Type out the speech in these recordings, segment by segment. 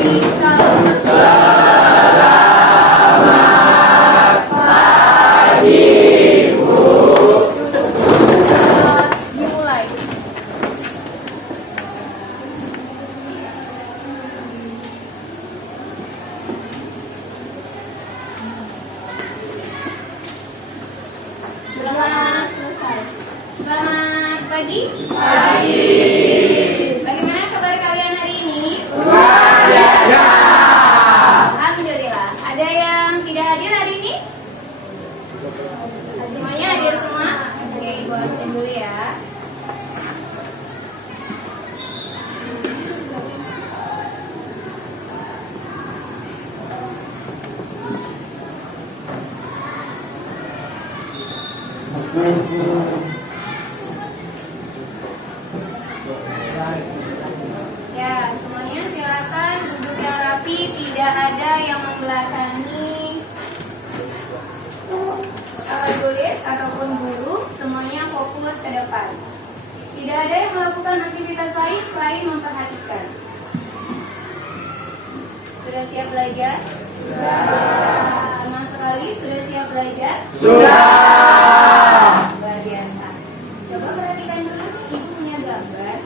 Selamat pagi. Bagaimana kabar kalian hari ini? Luar biasa. Alhamdulillah. Ada yang tidak hadir hari ini? Semuanya hadir semua? Oke, Ibu absen dulu ya. Ya, semuanya silakan duduk yang rapi, tidak ada yang membelakangi tulis ataupun guru, semuanya fokus ke depan. Tidak ada yang melakukan aktivitas lain selain memperhatikan. Sudah siap belajar? Sudah. Sama sekali sudah siap belajar? Sudah. Luar biasa. Coba perhatikan dulu, Ibu punya gambar.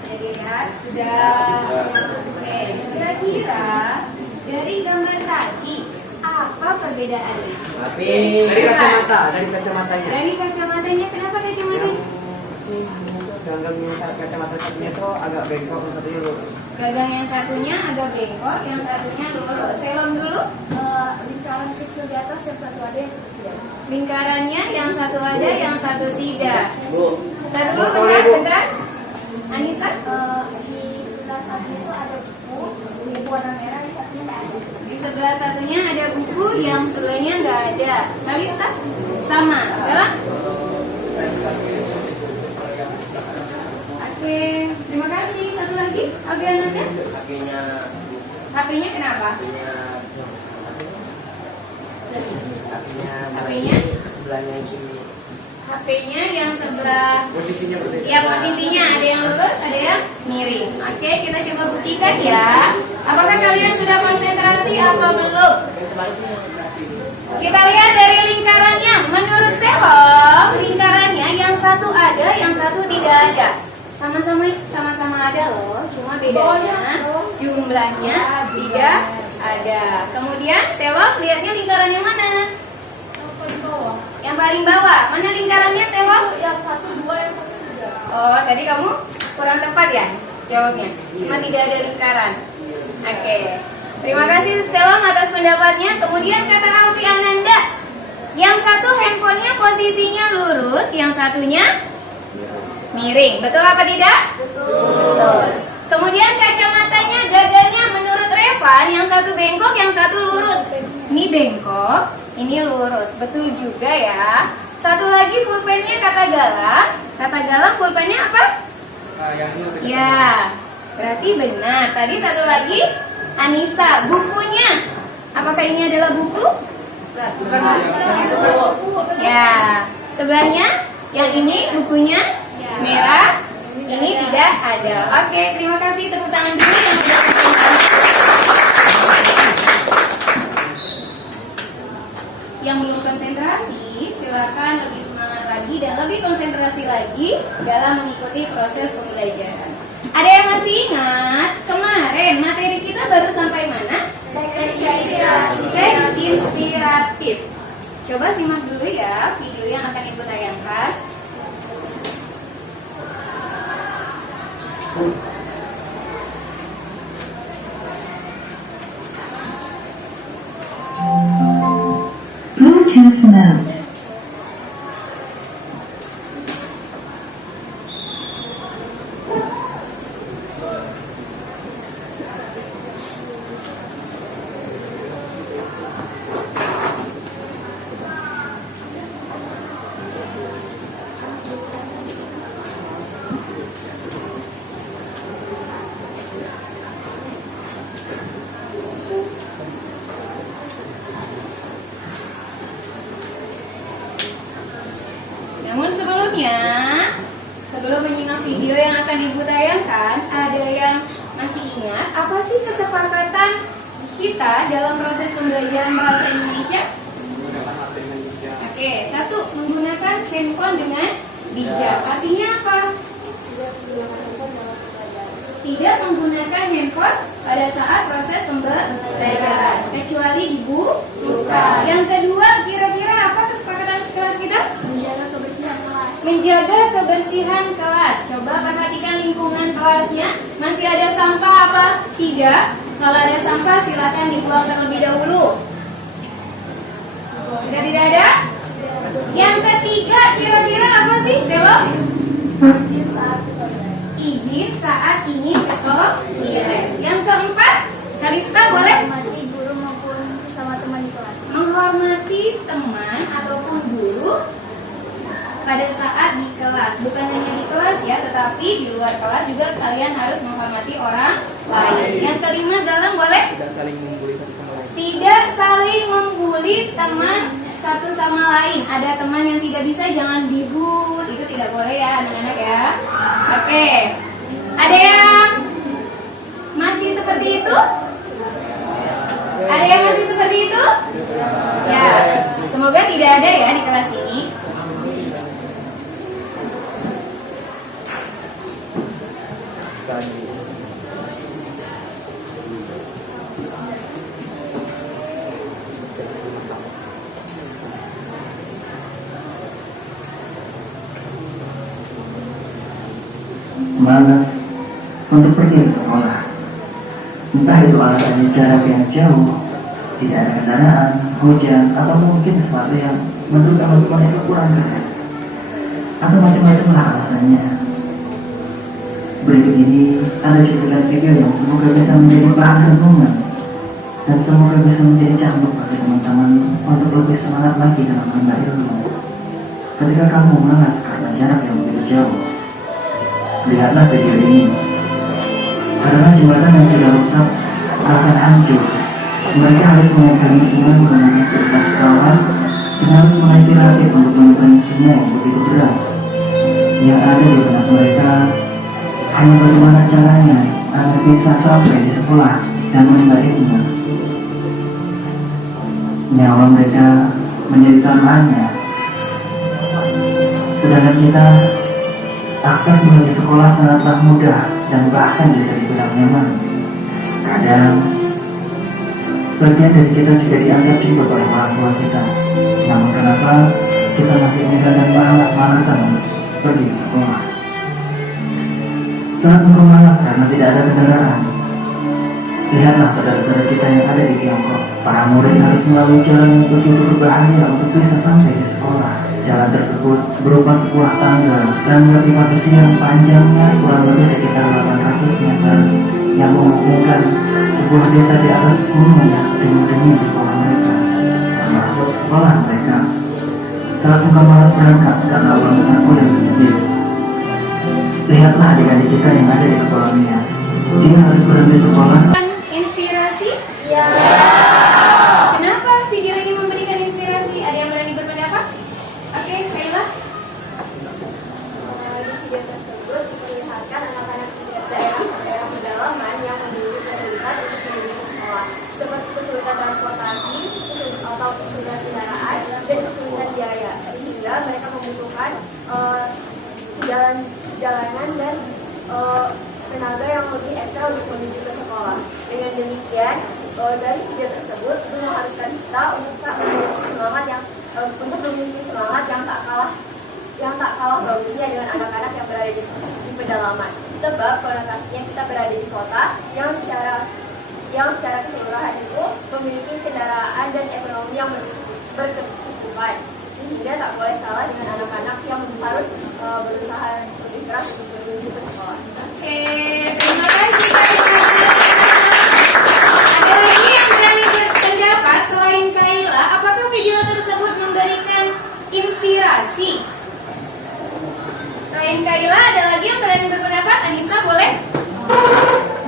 Sudah dilihat? Sudah. Oke, kira-kira dari gambar tadi apa perbedaannya? Dari kacamatanya. Dari kacamatanya, kenapa kacamatanya? Gagang yang kacamata satunya itu agak bengkok, yang satunya lurus. Gagang yang satunya agak bengkok, yang satunya lurus. Selom dulu. Lingkaran kecil di atas, yang satu ada, yang satu tidak. Lingkarannya yang satu ada, yang satu tidak. Bu. Bentar dulu, bentar. Anissa? Di sebelah satu itu ada buku, ini warna merah, yang satunya tidak ada. Di sebelah satunya ada buku, yang sebelahnya nggak ada. Kalista? Sama. Bella? Oke, terima kasih. Satu lagi, Agananda? HP-nya kenapa? HP-nya? Sebelahnya ini. HP-nya yang sebelah. Posisinya berbeda. Ya, posisinya ada yang lurus, ada yang miring. Oke, kita coba buktikan ya. Apakah kalian sudah konsentrasi apa belum? Kita lihat dari lingkarannya. Menurut Selom, lingkarannya yang satu ada, yang satu tidak ada. Sama-sama ada loh, cuma bedanya jumlahnya tidak ada. Kemudian Selom lihatnya lingkarannya mana? Yang paling bawah. Mana lingkarannya Selom? Yang satu dua, yang satu tidak. Oh, tadi kamu kurang tepat ya jawabnya. Cuma tidak ada lingkaran. Oke. Terima kasih Selom atas pendapatnya. Kemudian kata Alfi Ananda, yang satu handphonenya posisinya lurus, yang satunya miring. Betul apa tidak? Betul. Kemudian kacamatanya, gaganya menurut Revan, yang satu bengkok, yang satu lurus. Ini bengkok, ini lurus. Betul juga ya. Satu lagi pulpennya kata Galang. Kata Galang pulpennya apa? Ya, berarti benar. Tadi satu lagi Anissa, bukunya. Apakah ini adalah buku? Bukan. Ya, sebelahnya yang ini bukunya merah, ini tidak ada. Oke, terima kasih, tepuk tangan dulu yang sudah konsentrasi. Yang belum konsentrasi, silakan lebih semangat lagi dan lebih konsentrasi lagi dalam mengikuti proses pembelajaran. Ada yang masih ingat kemarin materi kita baru sampai mana? Teks inspiratif. Coba simak dulu ya video yang akan Ibu tayangkan. Bluetooth mode. Namun sebelum menyimak video yang akan Ibu tayangkan, ada yang Masih ingat apa sih kesepakatan kita dalam proses pembelajaran bahasa Indonesia? Menggunakan HP dengan bijak. Oke, satu, menggunakan handphone dengan bijak. Artinya apa? Tidak menggunakan handphone pada saat proses pembelajaran, kecuali dibutuhkan. Yang kedua, kira-kira apa kesepakatan kelas kita? Menjaga kebersihan kelas. Menjaga kebersihan kelas. Coba perhatikan lingkungan kelasnya. Masih ada sampah apa? Tidak. Kalau ada sampah silakan dibuang terlebih dahulu. Sudah tidak ada? Yang ketiga kira-kira apa sih, Selo? Izin saat ingin ke toilet. Yang keempat, Kalista boleh? Menghormati guru maupun sesama teman di kelas. Menghormati teman ataupun guru pada saat di kelas. Bukan hanya di kelas ya, tetapi di luar kelas juga kalian harus menghormati orang lain. Yang kelima, Galang boleh? Tidak saling membuli satu sama lain. Tidak saling membuli teman satu sama lain. Ada teman yang tidak bisa, jangan dibut. Itu tidak boleh ya anak-anak ya. Oke. Ada yang masih seperti itu? Ada yang masih seperti itu? Ya. Semoga tidak ada ya di kelas ini. Semangat untuk pergi ke sekolah. Entah itu alasannya jarak yang jauh, tidak ada kendaraan, hujan, atau mungkin sesuatu yang menurut teman-teman itu kurang keren, atau macam-macam lah alasannya. Berikut ini ada cuplikan video yang semoga bisa menjadi bahan renungan dan semoga bisa menjadi cambuk bagi teman-teman untuk lebih semangat lagi dalam menimba ilmu. Ketika kamu malas karena jarak yang begitu jauh, lihatlah video ini. Karena jembatan yang sudah rusak akan hancur, mereka harus menyeberangi sungai menggunakan kertas kawan dan harus menaiki rakit untuk menyeberangi sungai yang begitu berat. Yang ada di benak mereka hanya bagaimana caranya agar bisa sampai di sekolah dan menimba ilmu. Nyawa mereka menjadi taruhannya, sedangkan kita akses menuju sekolah sangatlah mudah dan bahkan bisa dibilang nyaman. Kadang bagian dari kita juga dianggap ribet oleh orang tua kita. Namun kenapa kita masih mudah dan malas-malasan untuk pergi ke sekolah? Saat engkau malas karena tidak ada kendaraan, lihatlah saudara-saudara kita yang ada di Tiongkok. Para murid harus melalui jalan yang begitu berbahaya untuk bisa sampai di sekolah. Jalan tersebut berupa sebuah tangga pipa besi yang panjangnya kurang lebih sekitar 800 meter yang menghubungkan sebuah desa di atas gunung yang demi sekolah mereka, termasuk sekolah mereka. Saat engkau malas berangkat karena uang saku yang sedikit, lihatlah adik-adik kita yang ada di sekolahnya. Dia harus berhenti sekolah. Inspirasi? Ya. Kenapa video ini memberikan inspirasi? Ada yang berani berpendapat? Oke, Kayla. Di video tersebut diperlihatkan anak-anak daerah pedalaman yang memiliki kesulitan untuk menuju ke sekolah, seperti kesulitan transportasi, atau kesulitan kendaraan, dan kesulitan biaya, sehingga mereka membutuhkan jalanan dan tenaga yang lebih ekstra untuk menuju ke sekolah. Dengan demikian, dari video tersebut mengharuskan kita untuk memiliki semangat yang tak kalah bagusnya dengan anak-anak yang berada di pedalaman. Sebab konotasinya kita berada di kota yang secara keseluruhan itu memiliki kendaraan dan ekonomi yang berkecukupan, sehingga tak boleh kalah dengan anak-anak yang harus berusaha lebih keras untuk menuju ke sekolah. Oke, terima kasih Kayla. Ada lagi yang berani berpendapat selain Kayla? Apakah video tersebut memberikan inspirasi? Selain Kayla, ada lagi yang berani berpendapat? Anissa, boleh?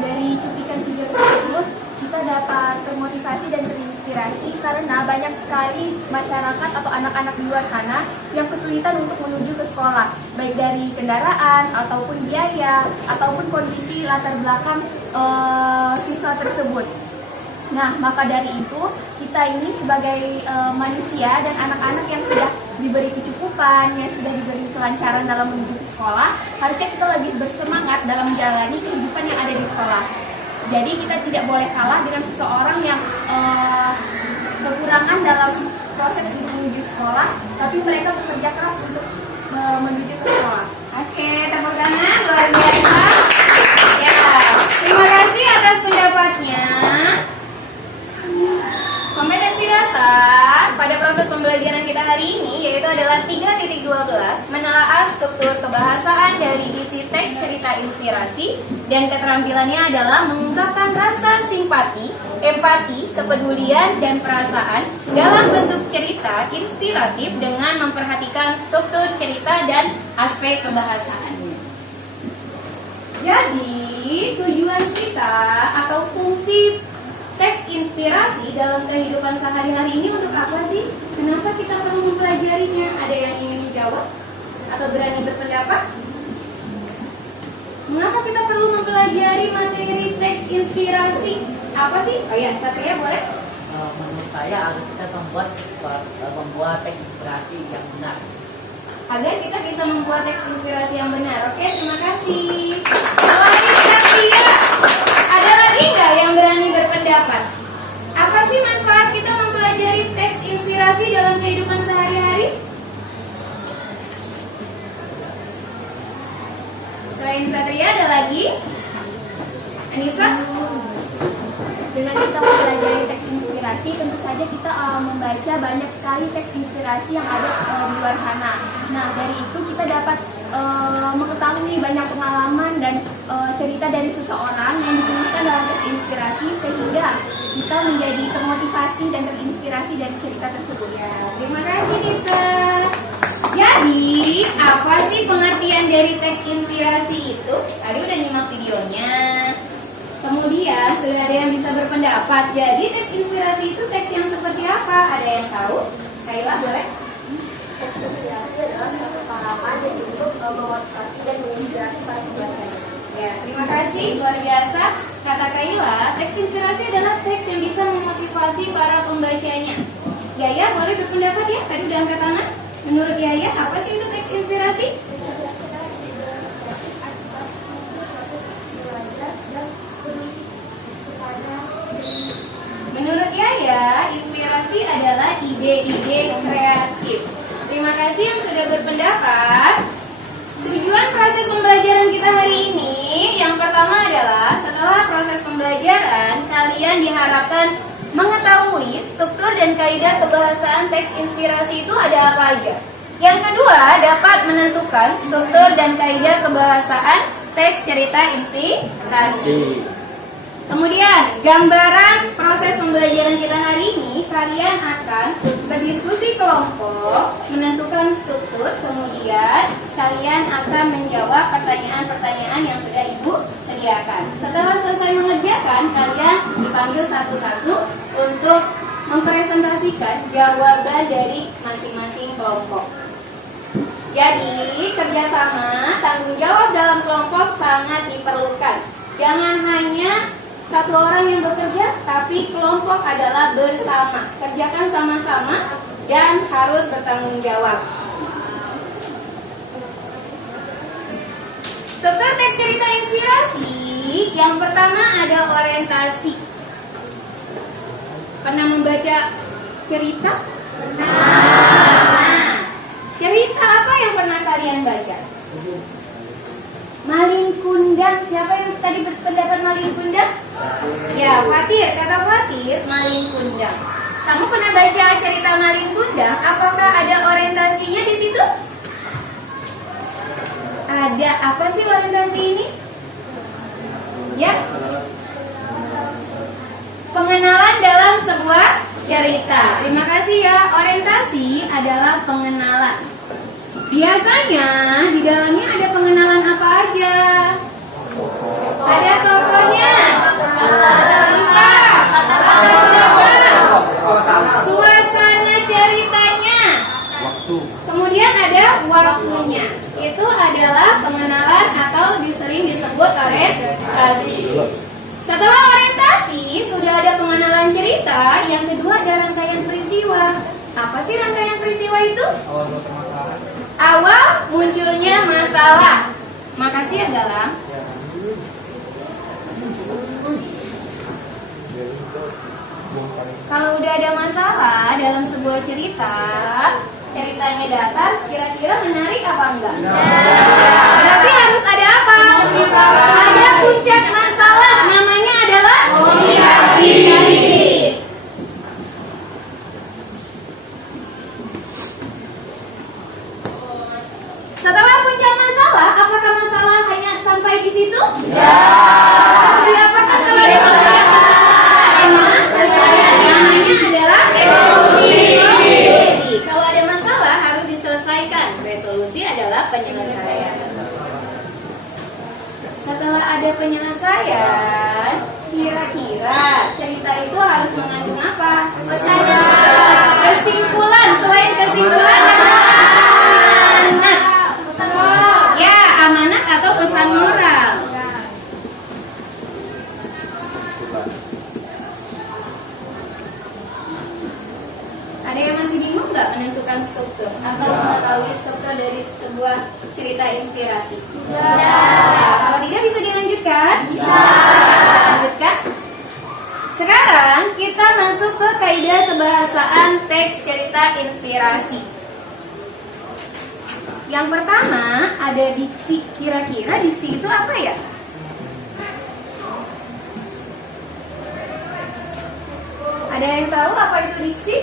Dari cuplikan video tersebut, kita dapat termotivasi dan terinspirasi inspirasi karena banyak sekali masyarakat atau anak-anak di luar sana yang kesulitan untuk menuju ke sekolah, baik dari kendaraan ataupun biaya ataupun kondisi latar belakang siswa tersebut. Nah, maka dari itu kita ini sebagai manusia dan anak-anak yang sudah diberi kecukupan, yang sudah diberi kelancaran dalam menuju ke sekolah, harusnya kita lebih bersemangat dalam menjalani kehidupan yang ada di sekolah. Jadi kita tidak boleh kalah dengan seseorang yang kekurangan dalam proses untuk menuju sekolah, tapi mereka bekerja keras untuk menuju ke sekolah. Oke, tepuk tangan, luar biasa. Ya, terima kasih atas pendapatnya. Kompetensi dasar pada proses pembelajaran kita hari ini yaitu adalah 3.12, menelaah struktur kebahasaan dari isi teks cerita inspirasi, dan keterampilannya adalah mengungkapkan rasa simpati, empati, kepedulian, dan perasaan dalam bentuk cerita inspiratif dengan memperhatikan struktur cerita dan aspek kebahasaannya. Jadi, tujuan kita atau fungsi teks inspirasi dalam kehidupan sehari-hari ini untuk apa sih? Kenapa kita perlu mempelajarinya? Ada yang ingin menjawab? Atau berani berpendapat? Mengapa kita perlu mempelajari materi teks inspirasi? Apa sih? Oh ya, Satria boleh? Menurut saya harus kita membuat teks inspirasi yang benar. Agar kita bisa membuat teks inspirasi yang benar. Oke, terima kasih. Selain Satria, ada lagi nggak yang berani berpendapat? Apa sih manfaat kita mempelajari teks inspirasi dalam kehidupan sehari-hari? Selain Satria, ada lagi? Anissa? Dengan kita mempelajari teks inspirasi, tentu saja kita membaca banyak sekali teks inspirasi yang ada di luar sana. Nah, dari itu kita dapat mengetahui banyak pengalaman dan cerita dari seseorang yang dituliskan dalam teks inspirasi, sehingga kita menjadi termotivasi dan terinspirasi dari cerita tersebut. Ya, terima kasih Nisa. Jadi, apa sih pengertian dari teks inspirasi itu? Tadi udah nyimak videonya. Kemudian sudah ada yang bisa berpendapat. Jadi teks inspirasi itu teks yang seperti apa? Ada yang tahu? Kayla boleh? Teks inspirasi adalah suatu pengalaman yang untuk memotivasi dan menginspirasi para pembacanya. Ya, terima kasih, luar biasa. Kata Kayla, teks inspirasi adalah teks yang bisa memotivasi para pembacanya. Yaya boleh berpendapat ya? Tadi udah angkat tangan. Menurut Yaya, apa sih itu teks inspirasi? Menurut Yaya, inspirasi adalah ide-ide kreatif. Terima kasih yang sudah berpendapat. Tujuan proses pembelajaran kita hari ini, yang pertama adalah setelah proses pembelajaran, kalian diharapkan mengetahui struktur dan kaidah kebahasaan teks inspirasi itu ada apa aja. Yang kedua, dapat menentukan struktur dan kaidah kebahasaan teks cerita inspirasi. Kemudian, gambaran proses pembelajaran kita hari ini, kalian akan berdiskusi kelompok, menentukan struktur, kemudian kalian akan menjawab pertanyaan-pertanyaan yang sudah Ibu sediakan. Setelah selesai mengerjakan, kalian dipanggil satu-satu untuk mempresentasikan jawaban dari masing-masing kelompok. Jadi, kerjasama, tanggung jawab dalam kelompok sangat diperlukan. Jangan hanya satu orang yang bekerja, tapi kelompok adalah bersama. Kerjakan sama-sama dan harus bertanggung jawab. Struktur teks cerita inspirasi, yang pertama ada orientasi. Pernah membaca cerita? Nah, cerita apa yang pernah kalian baca? Malin Kundang. Siapa yang tadi berpendapat Malin Kundang? Ya, Fatir. Kata Fatir, Malin Kundang. Kamu pernah baca cerita Malin Kundang? Apakah ada orientasinya di situ? Ada. Apa sih orientasi ini? Ya. Pengenalan dalam sebuah cerita. Terima kasih ya. Orientasi adalah pengenalan. Biasanya di dalamnya ada pengenalan apa aja? Ada tokohnya. Ada siapa? Kemudian ada waktunya. Itu adalah pengenalan atau sering disebut orientasi. Setelah orientasi, sudah ada pengenalan cerita. Yang kedua ada rangkaian peristiwa. Apa sih rangkaian peristiwa itu? Awal munculnya masalah. Makasih ya Galang. Kalau udah ada masalah dalam sebuah cerita, ceritanya datar, kira-kira menarik apa enggak? Berarti harus ada apa? Ada puncak masalah, namanya adalah kulminasi. Setelah puncak masalah, apakah masalah hanya sampai di situ? Harus diapakan kalau ada masalah? Namanya adalah resolusi. Kalau ada masalah harus diselesaikan. Resolusi adalah penyelesaian. Setelah ada penyelesaian, kira-kira cerita itu harus mengandung apa? Kesimpulan. Selain kesimpulan, amanat. Ya, amanat atau pesan moral. Ada yang masih bingung nggak menentukan struktur atau mengetahui struktur dari sebuah cerita inspirasi? Nah, kalau tidak bisa dilanjutkan? Bisa. Lanjutkan. Sekarang kita masuk ke kaidah kebahasaan teks cerita inspirasi. Yang pertama ada diksi. Kira-kira diksi itu apa ya? Ada yang tahu apa itu diksi?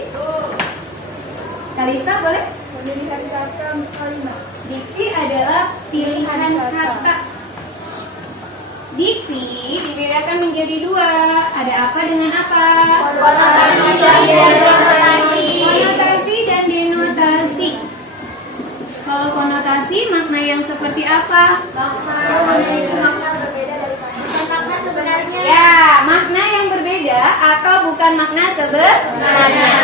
Kalista boleh? Pemilihan kata kalimat. Diksi adalah pilihan kata. Diksi dibedakan menjadi dua. Ada apa dengan apa? Konotasi dan denotasi. Konotasi dan denotasi. Kalau konotasi makna yang seperti apa? Makna berbeda dari makna sebenarnya. Ya, makna yang berbeda atau bukan makna sebenarnya.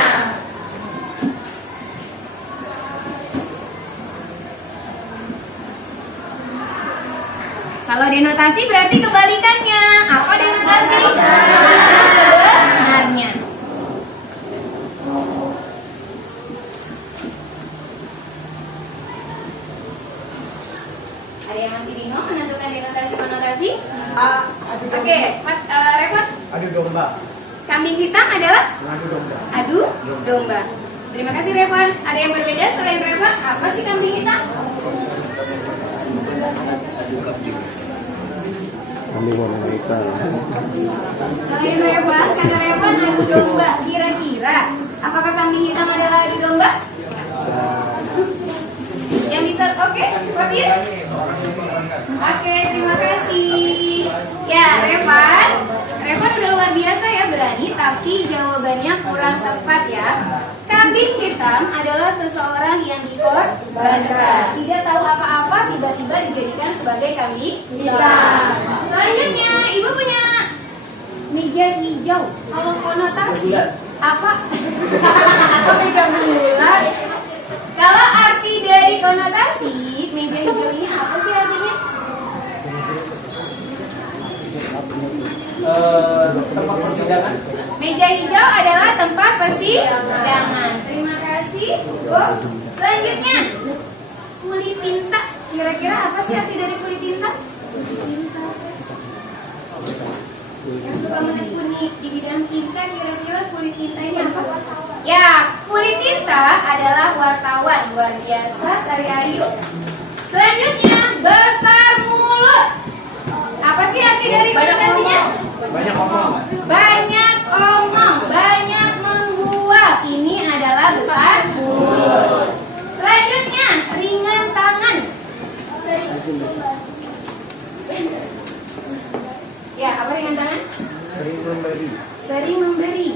Kalau denotasi berarti kebalikannya. Apa denotasi? Makna sebenarnya. Ada yang masih bingung menentukan denotasi konotasi? Oke, repot. Adu domba. Kambing hitam adalah Adu domba. adu domba. Terima kasih Revan. Ada yang berbeda selain Revan? Apa sih kambing hitam? Kambing warna hitam. Selain Revan, kata Revan adu domba. Kira-kira apakah kambing hitam adalah adu domba? Yang bisa, oke, Rafir? Oke, terima kasih. Ya, Revan udah luar biasa ya, berani, tapi jawabannya kurang tepat ya. Kambing hitam adalah seseorang yang dikorbankan, tidak tahu apa-apa, tiba-tiba dijadikan sebagai kambing hitam. Selanjutnya, Ibu punya meja hijau. Kalau konotasi apa? Atau meja bulat? Kalau arti dari konotasi meja hijau ini apa sih artinya? Tempat persidangan. Meja hijau adalah tempat persidangan. Terima kasih. Selanjutnya, kulit tinta. Kira-kira apa sih arti dari kulit tinta? Yang suka menekuni di bidang tinta, kira-kira kulit tinta ini apa? Ya, kulit tinta adalah wartawan. Luar biasa, Sari Ayu. Selanjutnya, besar mulut. Apa sih arti dari konotasinya? Banyak omong. Banyak omong, banyak membual. Ini adalah besar mulut. Selanjutnya, ringan tangan. Ya, apa ringan tangan? Sering memberi. Sering memberi.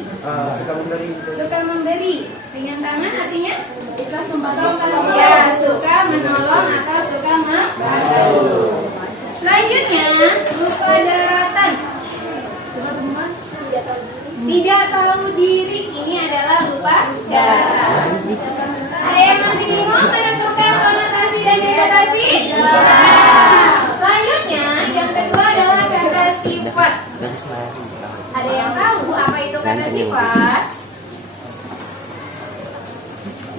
Suka memberi. Suka memberi. Ringan tangan artinya? Ya, suka menolong atau suka membantu. Selanjutnya, lupa daratan. Tidak tahu diri. Ini adalah lupa daratan. Ada yang masih bingung? Selanjutnya, yang kedua adalah kata sifat. Ada yang tahu apa itu kata sifat?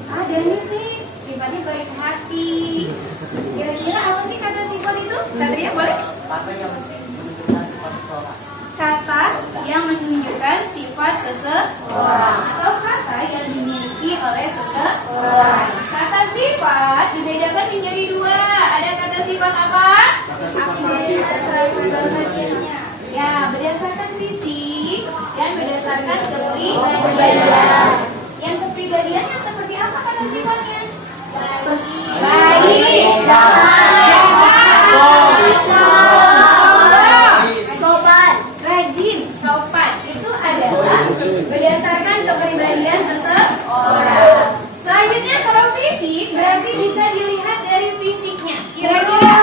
Ada nih, sifatnya baik hati. Kira-kira apa sih kata sifat itu? Satria boleh? Kata yang menunjukkan sifat Kata yang menunjukkan sifat seseorang. seseorang atau kata yang dimiliki oleh seseorang. Kata sifat dibedakan menjadi dua. Ada kata sifat apa? Ya, berdasarkan fisik dan berdasarkan kepribadian. Yang kepribadian yang seperti apa kata sifatnya? Baik, rajin, sopan. Itu adalah berdasarkan kepribadian seseorang. Selanjutnya kalau fisik berarti bisa dilihat dari fisiknya. Kira-kira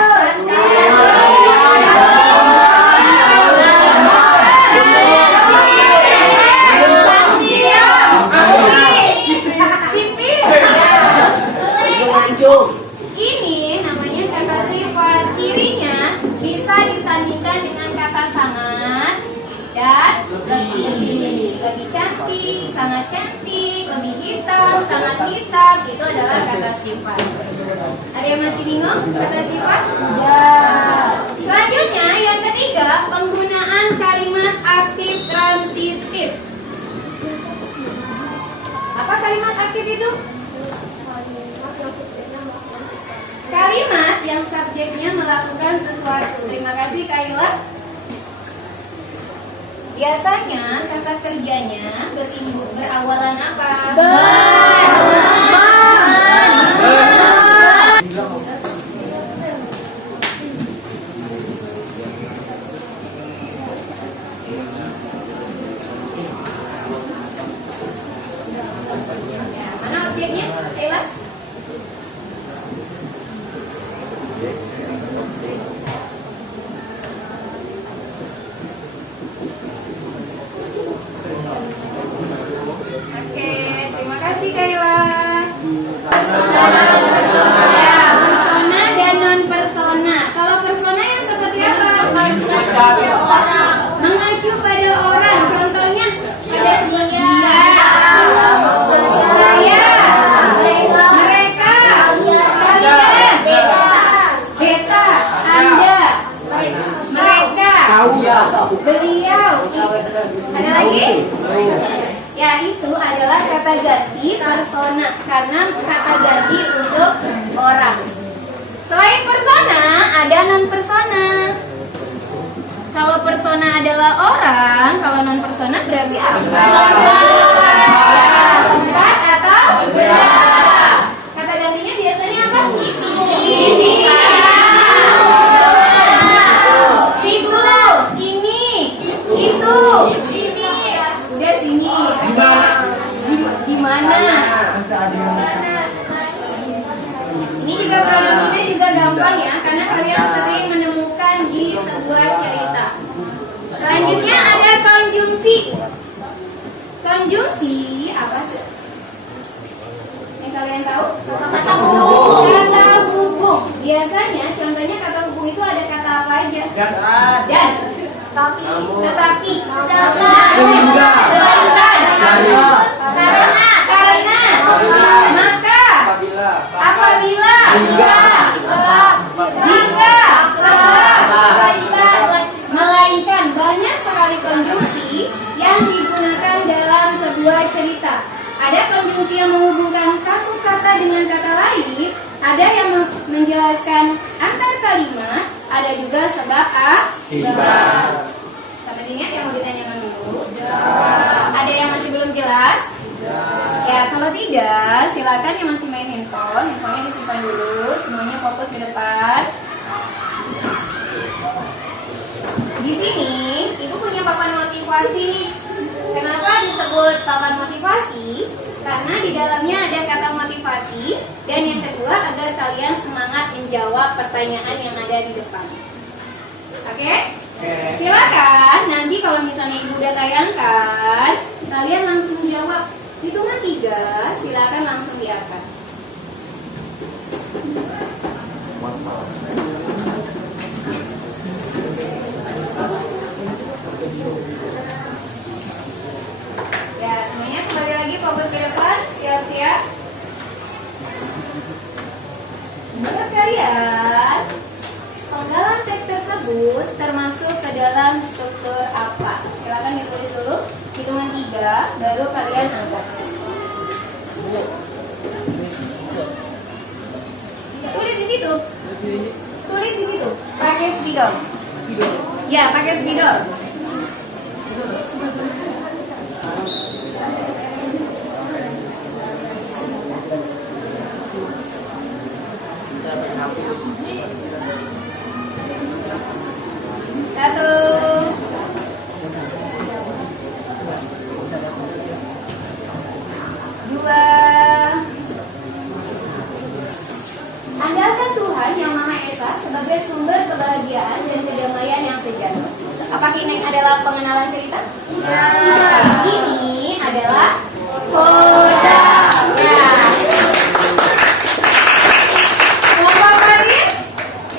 ini namanya kata sifat. Cirinya bisa disandingkan dengan kata sangat dan lebih cantik, sangat cantik, lebih hitam, sangat hitam. Itu adalah kata sifat. Ada yang masih bingung kata sifat? Ya. Selanjutnya yang ketiga, penggunaan kalimat aktif transitif. Apa kalimat aktif itu? Kalimat yang subjeknya melakukan sesuatu. Terima kasih Kaila. Biasanya kata kerjanya berawalan apa? Ya, mana objeknya, Kaila? Oke, terima kasih Kaila. Ya, persona dan non persona. Kalau persona yang seperti apa? Mengacu pada orang. Contohnya ada dia, saya, mereka, kalian, beta, anda, mereka, beliau. Ada lagi? Ya, itu adalah kata ganti persona karena kata ganti untuk orang. Selain persona, ada non persona. Kalau persona adalah orang, kalau non persona berarti apa? Ya, tempat atau kata gantinya biasanya apa? Ini, situ, ini, itu. Udah sini. Di mana? Ini juga produktifnya juga gampang ya, karena kalian sering menemukan di sebuah cerita. Selanjutnya ada konjungsi. Konjungsi apa sih? Yang kalian tahu? Kata hubung. Kata hubung. Biasanya contohnya kata hubung itu ada kata apa aja? Dan. Tetapi, sedangkan, karena, maka, apabila, jika, melainkan. Banyak sekali konjungsi yang digunakan dalam sebuah cerita. Ada konjungsi yang menghubungkan satu kata dengan kata lain, ada yang menjelaskan antar kalimat, ada juga sebab akibat. Sampai sini yang mau ditanyakan dulu? Ada yang masih belum jelas? Ya, kalau tidak, silakan yang masih main handphonenya disimpan dulu, semuanya fokus ke depan. Di sini, Ibu punya papan motivasi. Kenapa disebut papan motivasi? Karena di dalamnya ada kata motivasi. Dan yang kedua, agar kalian semangat menjawab pertanyaan yang ada di depan. Oke? Silakan, nanti kalau misalnya Ibu udah tayangkan, kalian langsung jawab. Hitungan 3, silakan langsung diangkat. siap-siap. Menurut kalian, penggalan teks tersebut termasuk ke dalam struktur apa? Silakan ditulis dulu. Hitungan 3, baru kalian angkat. Tulis di situ. Tulis di situ. Pakai spidol. Ya, pakai spidol. Satu. Dua. Andalkan Tuhan Yang Maha Esa sebagai sumber kebahagiaan dan kedamaian yang sejati. Apakah ini adalah pengenalan cerita? Ya. Ini adalah koda. Ya. Kelompok lain?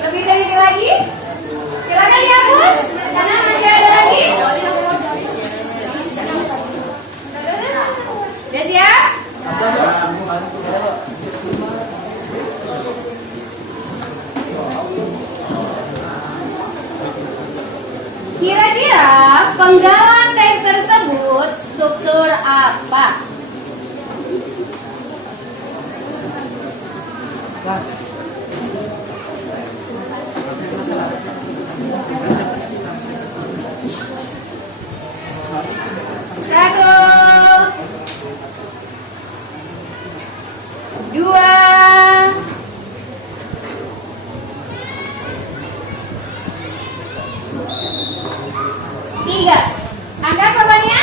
Lebih dari itu lagi? Silakan dihapus, karena masih ada lagi. Udah siap? Kira-kira penggalan teks tersebut struktur apa? Satu, dua, tiga. Angkat papannya.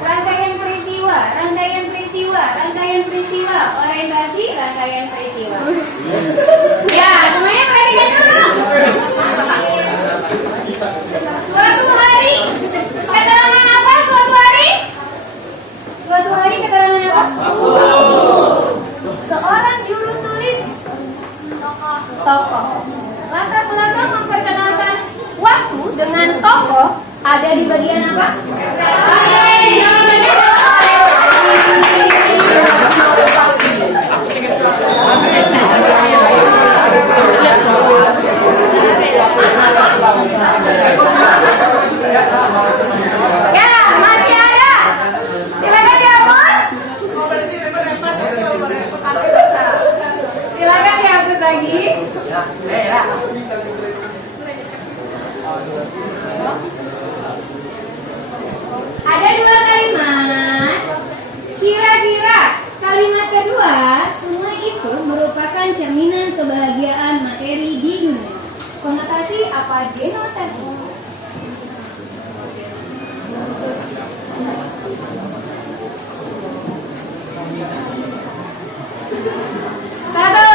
Rangkaian peristiwa, rangkaian peristiwa, rangkaian peristiwa, orientasi, rangkaian peristiwa. Ya, semuanya perhatikan dulu. Suatu hari, keterangan apa suatu hari? Suatu hari keterangan apa? Seorang juru tulis tokoh. Latar belakang memperkenalkan waktu dengan tokoh ada di bagian apa? Ya, masih ada. Silakan dihapus. Silakan dihapus lagi. Ada dua kalimat. Kira-kira kalimat kedua, semua itu merupakan cerminan kebahagiaan materi di dunia. Konotasi apa denotasi? Satu,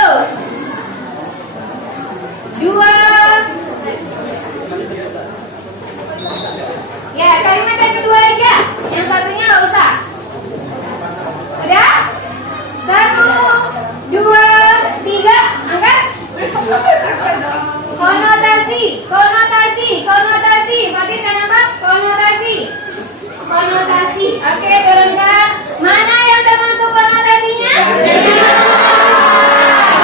dua. Ya, kalimat yang kedua aja. Yang satunya nggak usah. Sudah? Satu, dua, tiga. Angkat. Konotasi, konotasi, konotasi. Perhatikan apa? Konotasi. Konotasi. Oke, turunkan. Mana yang termasuk konotasinya?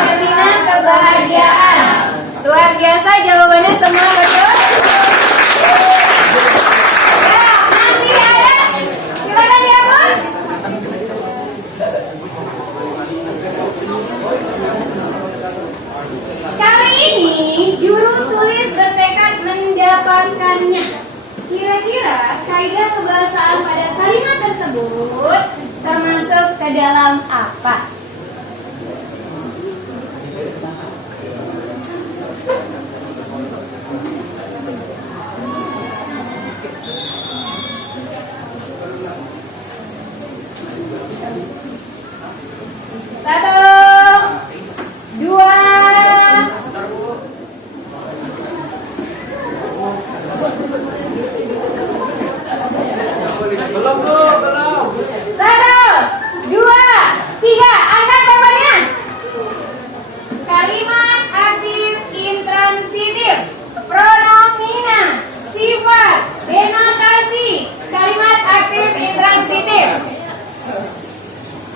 Cerminan kebahagiaan. Luar biasa, jawabannya semua betul. Ya, masih ada. Silakan dihapus. Kali ini juru tulis bertekad mendapatkannya. Kira-kira kaidah kebahasaan pada kalimat tersebut termasuk ke dalam apa? Satu, dua, belum. Satu, dua, tiga.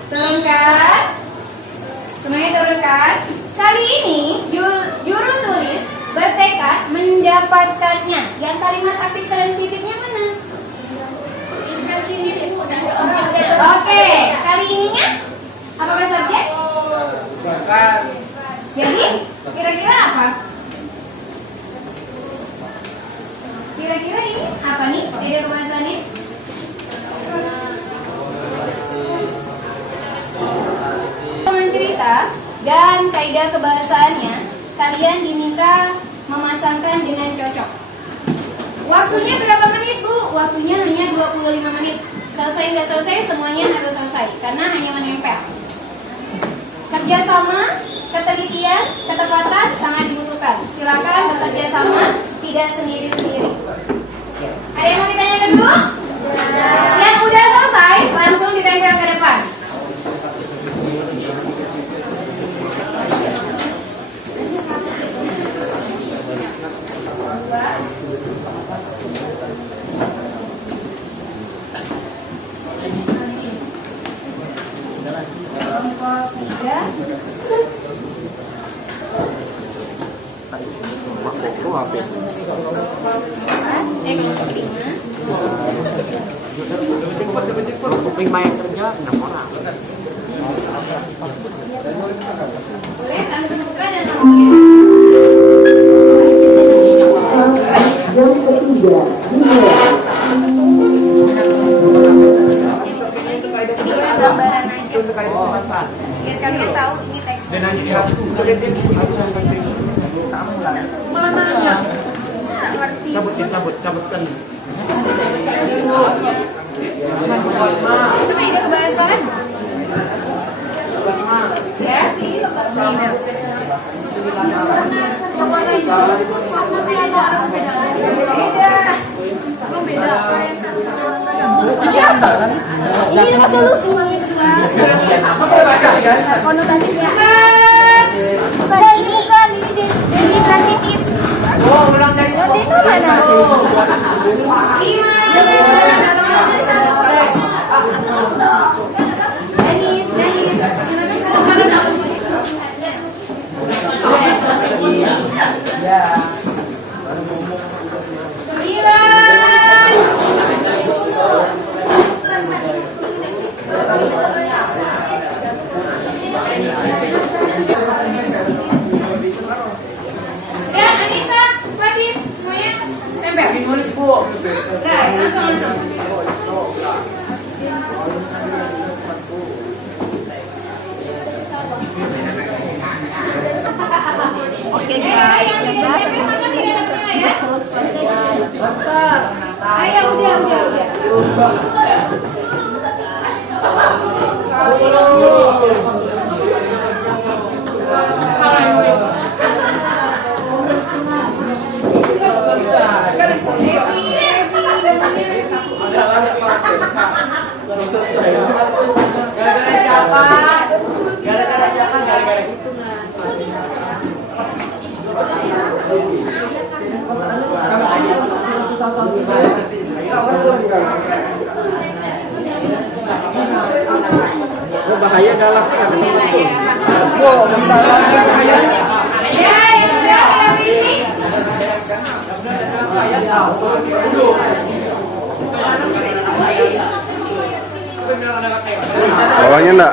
Turunkan. Semuanya turunkan. Kali ini juru tulis bertekad mendapatkannya. Yang kalimat aktif transitifnya mana? Oke, kali ininya apakah subjek? Jadi, kira-kira apa? Kira-kira ini apa nih? Ide kebahasannya? Teman cerita dan kaidah kebahasaannya, kalian diminta memasangkan dengan cocok. Waktunya berapa menit, Bu? Waktunya hanya 25 menit. Selesai nggak selesai, semuanya harus selesai karena hanya menempel. Kerjasama, ketelitian, ketepatan sangat dibutuhkan. Silakan bekerja sama, tidak sendiri-sendiri. Ada yang mau ditanyakan dulu? Yang udah selesai, langsung ditempel ke depan. Kelompok 3. Kelompok 5. Lima yang kerja 6 orang. Boleh kami tentukan dan namanya. Ini gambaran aja. Biar kalian tahu ini teks. Malah nanya. Tak ngerti. Cabutkan. Itu ide kebahasaan. Ya, sih. Ini apa kan? Ini solusi. Konotasinya. Ini kan ini transitif. Oh, ulang dari Itu mana? 5. Danis. Silakan. Ya. 9. Ya, Anissa, Fatin, semuanya tempel. Nulis, Bu. Guys, langsung. Oke Yang tidak tempel maka tidak ada penilaian ya. Ayo, udah. Gara-gara siapa? Gara-gara hitungan. Oh, bahaya galak kan? Wow, Ya, yang sudah kita berisi. Bawahnya enggak?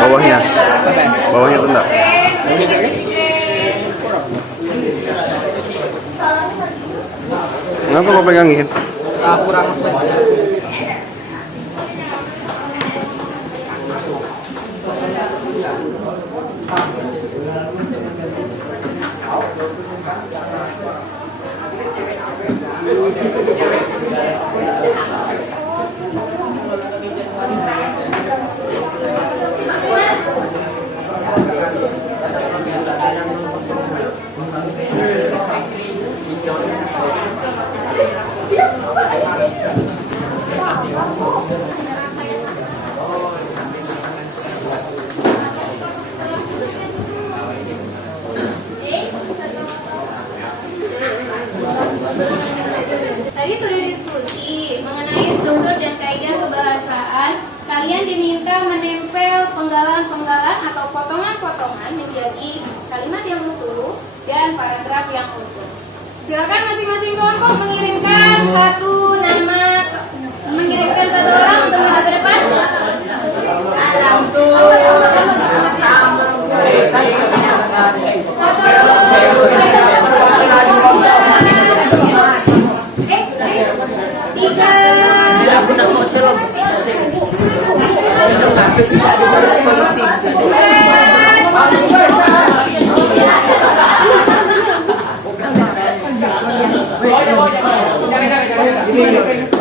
Bawahnya tuh enggak? Kenapa kau pegangin? kurang Tadi sudah diskusi mengenai struktur dan kaidah kebahasaan. Kalian diminta menempel penggalan-penggalan atau potongan-potongan menjadi kalimat yang utuh dan paragraf yang utuh. Silakan masing-masing kelompok mengirimkan satu orang untuk menghadap ke depan.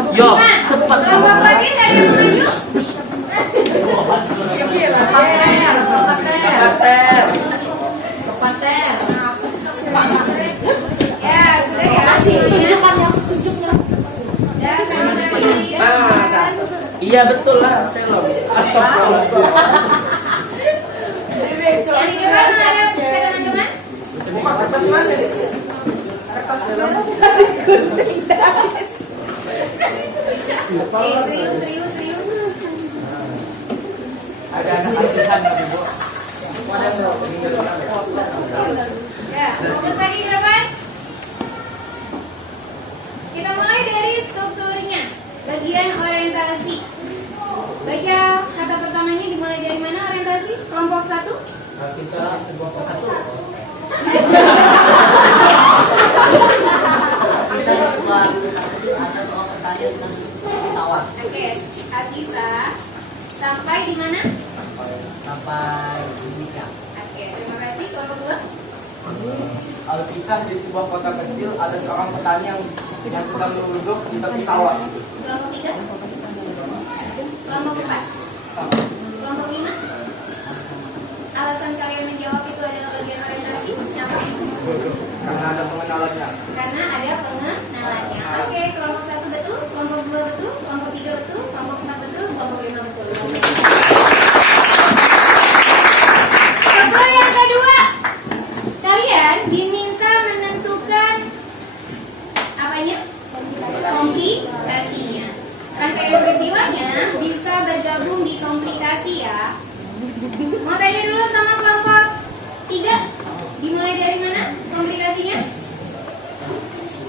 Yo, cepat. Kelompok lagi dari yang maju. Ya, sudah ya semuanya. Ya, sama dari Iya betul lah, selom. yang di depan menghadap ke teman-teman. Serius. Ada anak asuhan nggak, Bu? Ya, fokus lagi ke depan. Kita mulai dari strukturnya. Bagian orientasi. Baca kata pertamanya dimulai dari mana orientasi? Kelompok 1. Bisa sebuah kota tuh. Kita buat ada soal pertanyaan tentang tawar Oke, Alkisa sampai di mana? sampai menikah. Oke, terima kasih. Kelompok 2. Alkisah di sebuah kota kecil ada seorang petani yang sedang duduk di tepi sawah. Kelompok 3. Kelompok 4. Kelompok 5. Alasan kalian menjawab itu adalah bagian orientasi. Kenapa? Karena ada pengenalannya. Karena ada pengenalannya. Oke, kelompok 1 betul, kelompok 2 betul, kelompok 3 betul, kelompok 4 betul, kelompok 5 betul. Coba yang kedua. Kalian diminta menentukan apanya? Komplikasinya. Rangkaian peristiwanya bisa bergabung di komplikasi ya. Mau tanya dulu sama kelompok 3. Dimulai dari mana komplikasinya?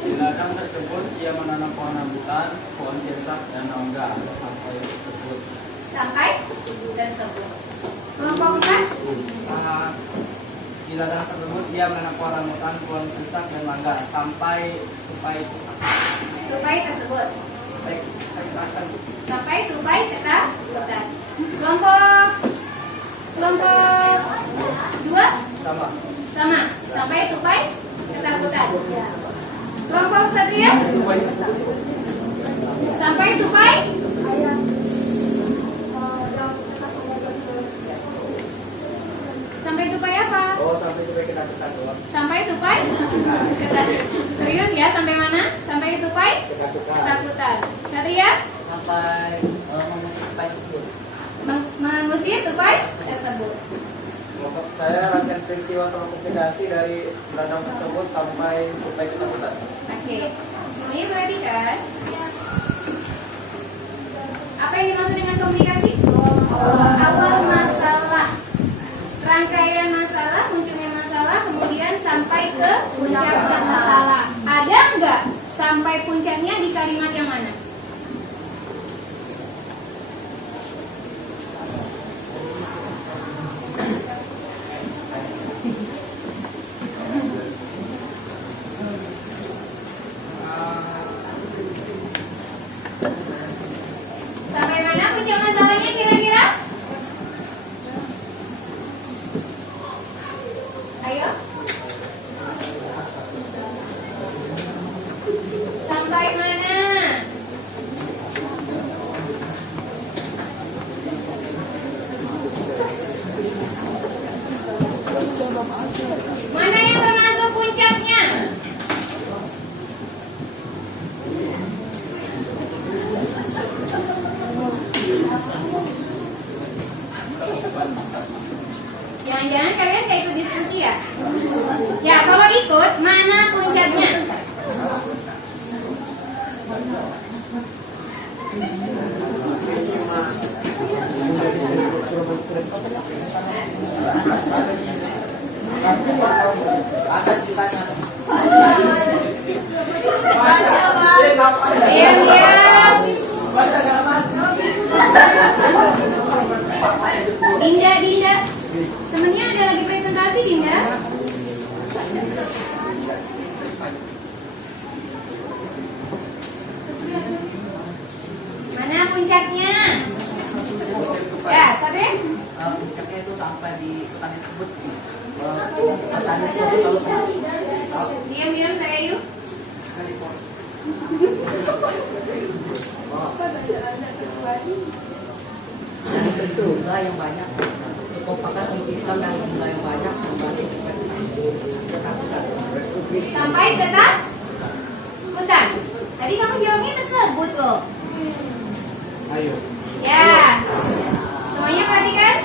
Di ladang tersebut ia menanam pohon rambutan, pohon cesak, dan mangga sampai tersebut. Sampai tersebut. Kelompok 4. Di ladang tersebut ia menanam pohon rambutan, pohon cesak, dan mangga sampai Tupai tersebut. Sampai tupai ketakutan. Kelompok 2 sama. Sampai tupai ketakutan. Kelompok 1 ya? Sampai tupai sampai tupai apa? Oh, sampai tupai ketakutan doang. Sampai tupai ketakutan. Serius ya, sampai mana? Sampai tupai ketakutan. Satu ya? Sampai mengusir tupai tersebut. Mengusir tupai tersebut. Kelompok saya rangkaian peristiwa sama komplikasi dari ladang tersebut sampai tupai ketakutan. Oke, semuanya perhatikan. Apa yang dimaksud dengan komplikasi? Awal masalah, rangkaian masalah, munculnya masalah, kemudian sampai ke puncak masalah. Ada nggak sampai puncaknya di kalimat yang mana? Sampai mana puncak masalahnya kira-kira? Ayo. Sampai mana? Mana yang termasuk puncaknya? Jangan-jangan kalian gak ikut diskusi ya? Ya, kalau ikut, mana puncaknya? Dinda. Temennya ada lagi presentasi, Dinda. Mana puncaknya? Ya, Satria. Puncaknya itu sampai di petani tersebut. Petani tersebut lalu Diam, saya yuk. jumlah yang banyak, cukup akan membutuhkan dari jumlah yang banyak kembali ketakutan. Sampai ketakutan. Tadi kamu jawabnya tersebut loh. Ayo. Ya. Semuanya perhatikan.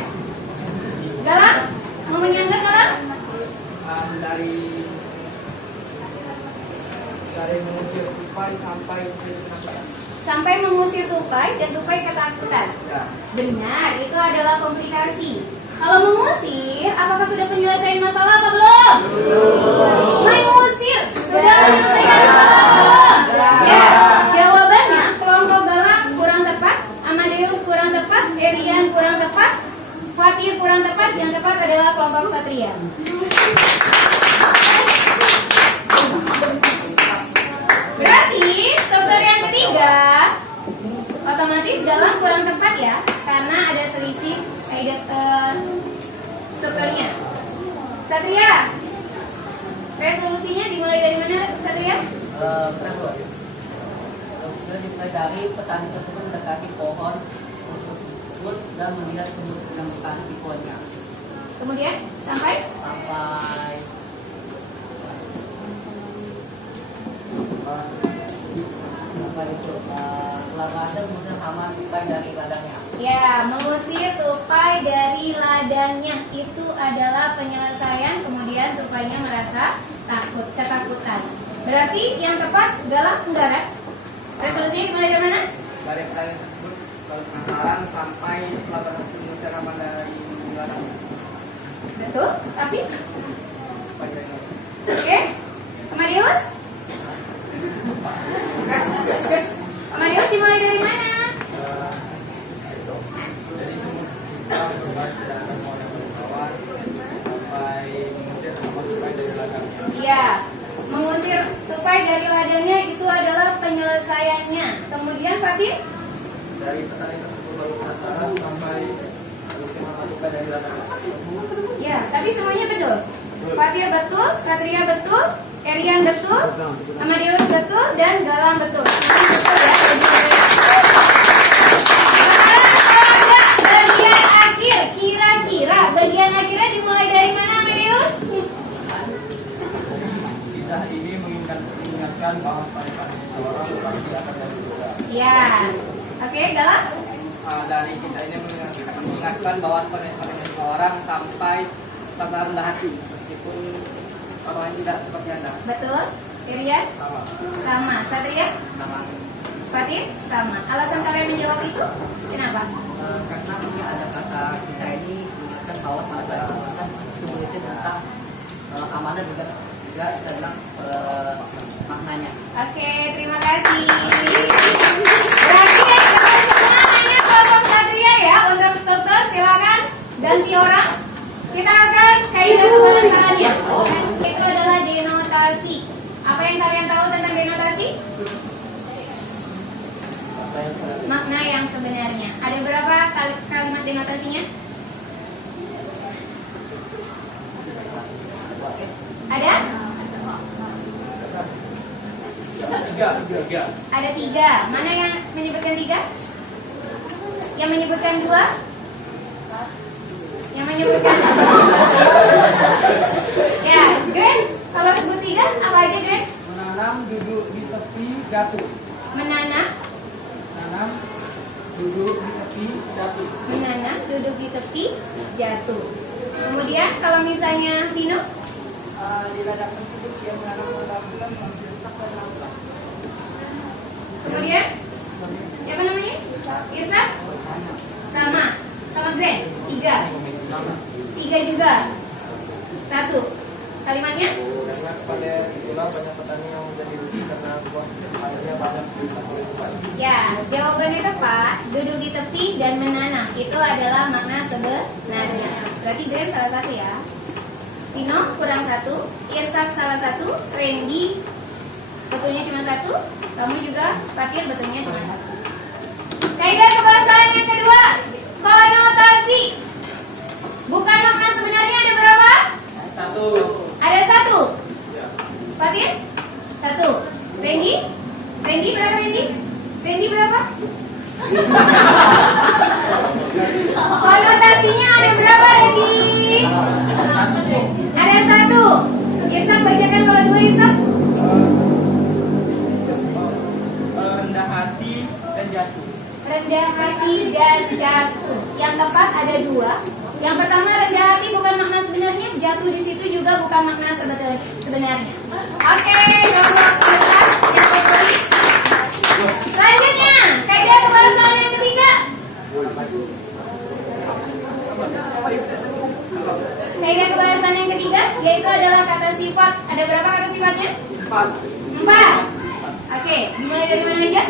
Galang, mau menyangga Galang? Dari mengusir tupai sampai ketakutan. Sampai mengusir tupai dan tupai ketakutan. Ya. Benar, itu adalah komplikasi. Kalau mengusir, apakah sudah menyelesaikan masalah apa belum? Mengusir, sudah menyelesaikan masalah apa belum? Ya, jawabannya kelompok Galang kurang tepat, Amadeus kurang tepat, Erian kurang tepat, Fatir kurang tepat, yang tepat adalah kelompok Satria. Berarti struktur yang ketiga otomatis Galang kurang tepat ya, karena ada selisih strukturnya. Satria, resolusinya dimulai dari mana, Satria? Sudah dimulai dari petani tersebut mendekati pohon untuk tersebut dan melihat sumber yang bertahan di pohonnya. Kemudian sampai itu ladang kemudian sama tupai dari ladangnya. ya, mengusir tupai dari ladangnya itu adalah penyelesaian, kemudian tupainya merasa ketakutan. Berarti yang tepat Galang enggak kan? Resolusinya dimulai dari mana? Dari petani tersebut lalu penasaran sampai melakukan mengusir aman dari ladang. Betul, tapi oke. Amadeus? Amadeus dimulai dari mana? Dari semut berubah dan bawah sampai mengusir aman tupai dari ladangnya. Iya, mengusir tupai dari ladangnya itu adalah penyelesaiannya. Kemudian Fatir? Dari petani tersebut lalu penasaran sampai mengusir aman tupai dari ladangnya. Ya, tapi semuanya betul. Fatir betul, Satria betul, Erian betul, Amadeus betul, dan Galang betul. Semuanya betul ya. Sekarang bagian akhir, kira-kira bagian akhirnya dimulai dari mana, Amadeus? Kisah ini mengingatkan bahwa pada seorang pasti akan dari juga. Ya, oke, Galang? Dari kisah ini mengingatkan bahwa pada seorang sampai pada rendah hati meskipun orang tidak seperti Anda. Betul. Erian? Sama. Satria? Nama Fatir? Sama. Alasan kalian menjawab itu? Kenapa? Karena punya ada kata kita ini mengingatkan bahwa pada kita itu berisi tentang amanah juga tentang maknanya. Oke, terima kasih. Berarti yang dapat semua hanya kelompok Satria ya. Untuk struktur silakan ganti orang. Kita akan kaitkan pembahasannya. Itu adalah denotasi. Apa yang kalian tahu tentang denotasi? Makna yang sebenarnya. Ada berapa kalimat denotasinya? Ada? tiga. Ada 3. Mana yang menyebutkan 3? Yang menyebutkan 2? Yang menyebutkan? Ya, Gren. Kalau sebut 3, apa aja Gren? Menanam duduk di tepi jatuh. Menanam, Menanam duduk di tepi jatuh. menanam, duduk di tepi, jatuh. Kemudian kalau misalnya Vino, Di ladang tersebut dia menanam bulan mengambil letak dan lampu. kemudian siapa namanya? Irsa? Sama Gren. 3 juga. 1. Kalimatnya? karena pada itulah banyak petani yang menjadi rugi karena buah airnya banyak di tempat. Ya, jawabannya tepat. Duduk di tepi dan menanam itu adalah makna sebenarnya. Berarti Glenn salah satu ya. Vino kurang satu, Irsak salah satu, Randy betulnya cuma satu, kamu juga Fatir betulnya cuma satu. Kaidah kebahasaan yang kedua, konotasi. Bukan makna sebenarnya ada berapa? Satu. Ada satu. Fatir? Satu. Randy? Randy berapa Randy? Randy berapa? Konotasinya ada berapa Randy? Ada satu. Irsak bacakan kalau dua Irsak. Rendah hati dan jatuh. Rendah hati dan jatuh. Yang tepat ada dua. Yang pertama rendah hati bukan makna sebenarnya, jatuh di situ juga bukan makna sebenarnya. Oke, nomor Irsak yang terbaik. Selanjutnya, kaidah kebahasaan yang ketiga. Kaidah kebahasaan yang ketiga yaitu adalah kata sifat. Ada berapa kata sifatnya? 4. Oke, dimulai dari mana aja?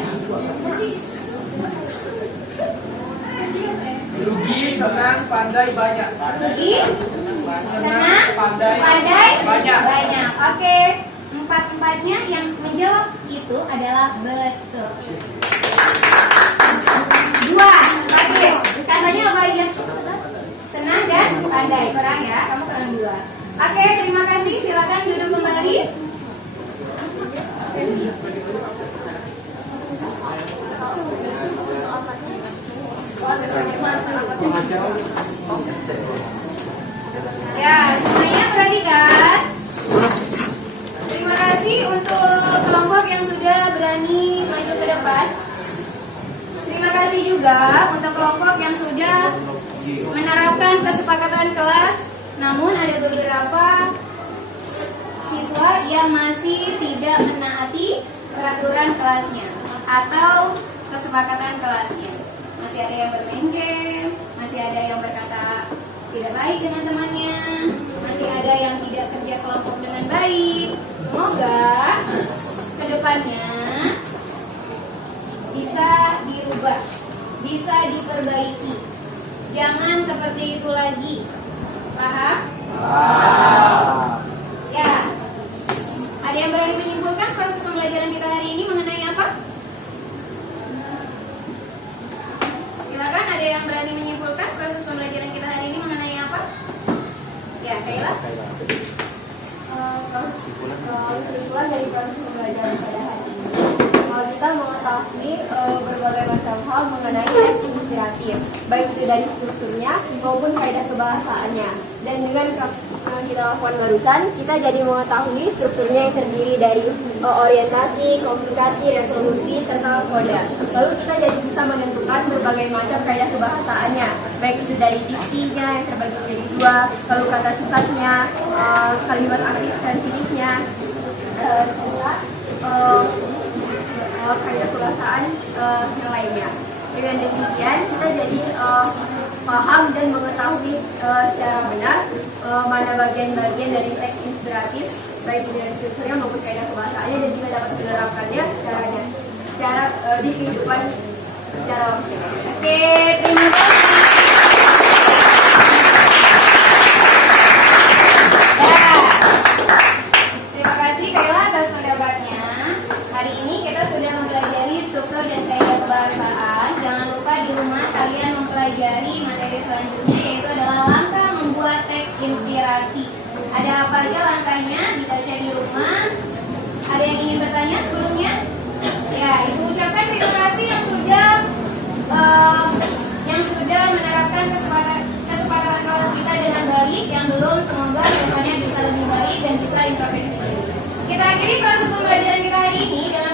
Rugi, senang, pandai, banyak. Rugi, senang, pandai, banyak. Oke, 4-4-nya yang menjawab itu adalah betul. 2, oke, katanya apa aja? Senang dan pandai, kurang ya, kamu kurang 2. Oke, terima kasih, silakan duduk kembali. Ya, semuanya perhatikan. Terima kasih untuk kelompok yang sudah berani maju ke depan. Terima kasih juga untuk kelompok yang sudah menerapkan kesepakatan kelas. Namun ada beberapa siswa yang masih tidak menaati peraturan kelasnya atau kesepakatan kelasnya. Masih ada yang bermain game, masih ada yang berkata tidak baik dengan temannya, masih ada yang tidak kerja kelompok dengan baik. Semoga kedepannya bisa dirubah, bisa diperbaiki. Jangan seperti itu lagi. Paham? Ya. Ada yang berani menyimpulkan proses pembelajaran kita hari ini mengenai apa? Silakan, ada yang berani menyimpulkan proses pembelajaran kita hari ini mengenai apa? Ya, Kayla. Kesimpulan dari proses pembelajaran pada hari ini, kita mengetahui berbagai macam hal mengenai teks inspiratif, baik itu dari strukturnya maupun kaidah kebahasaannya. Dan dengan kita lakukan barusan, kita jadi mengetahui strukturnya yang terdiri dari orientasi, komunikasi, resolusi, serta kode. Lalu kita jadi bisa menentukan berbagai macam kaidah kebahasaannya, baik itu dari diksinya yang terbagi menjadi 2, lalu kata sifatnya, kalimat aktif dan sifatnya, serta kaidah kebahasaan yang lainnya. Dengan demikian kita jadi paham dan mengetahui secara benar mana bagian-bagian dari teks inspiratif, baik dari strukturnya maupun kaidah kebahasaannya, dan juga dapat menerapkannya secara di kehidupan secara langsung. Oke, terima kasih. Ya, terima kasih Kayla atas pendapatnya. Hari ini kita sudah mempelajari struktur dan kaidah kebahasaan. Jangan lupa di rumah kalian mempelajari materi selanjutnya, yaitu adalah langkah membuat teks inspirasi. Ada apa aja langkahnya? Dibaca di rumah. Ada yang ingin bertanya sebelumnya? Ya, Ibu ucapkan terima kasih yang sudah menerapkan kesepakatan kelas kita dengan baik. Yang belum, semoga kedepannya bisa lebih baik dan bisa introspeksi diri. Kita akhiri proses pembelajaran kita hari ini dengan